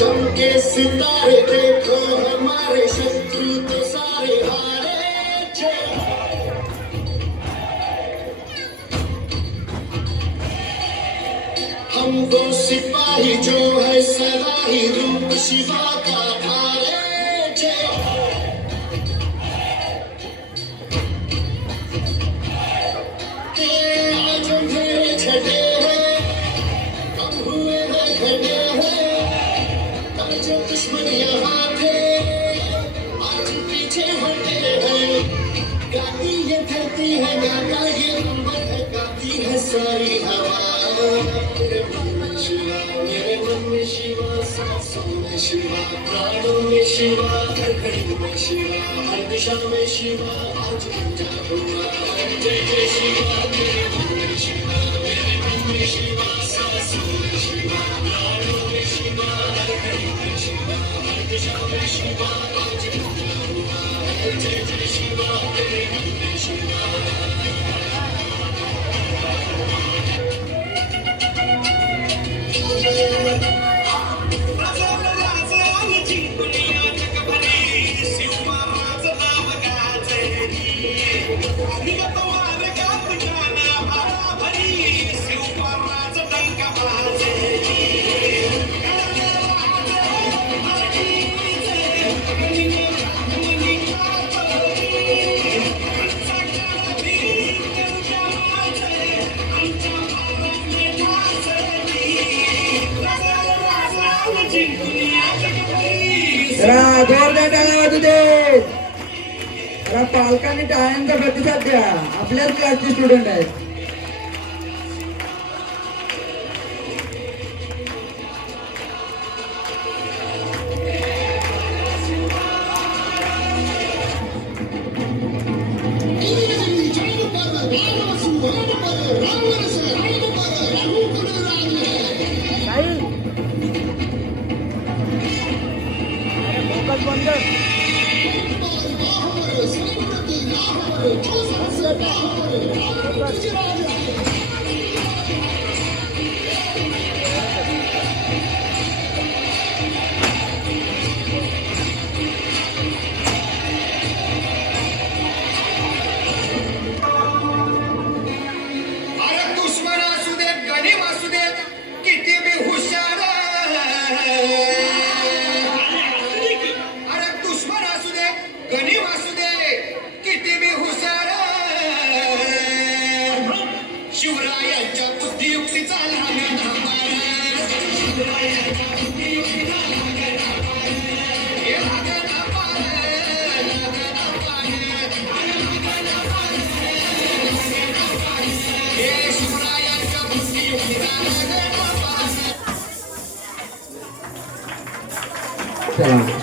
चमके सितारे देखो हमारे शत्रु तो सारे हारे जय हम वो सिपाही जो है सदा ही रूप शिवा का धारे जय आज अंधेरे छठे हैं कम हुए हैं घटे हैं जो दुश्मन यहाँ थे आज पीछे हटे हैं गाती ये धरती है गाता ये अंबर है गाती है सारी हवा मेरे मन में शिवा सांसों में शिवा प्राणों में शिवा हर घड़ी में शिवा हर दिशा में शिवा आज पूजा हुआ जय जय शिवा मेरे मन में शिवा मेरे मन में शिवा सांसों में शिवा प्राणों में शिवा हर घड़ी में शिवा हर दिशा में शिवा आज पूजा हुआ जय जय शिवा मेरे मन में शिवा पालकांनी टाळ्यांचा प्रतिसाद द्या आपल्याच क्लासचे स्टुडंट आहेत शिवरायांच्या बुद्धियुक्तीचा चला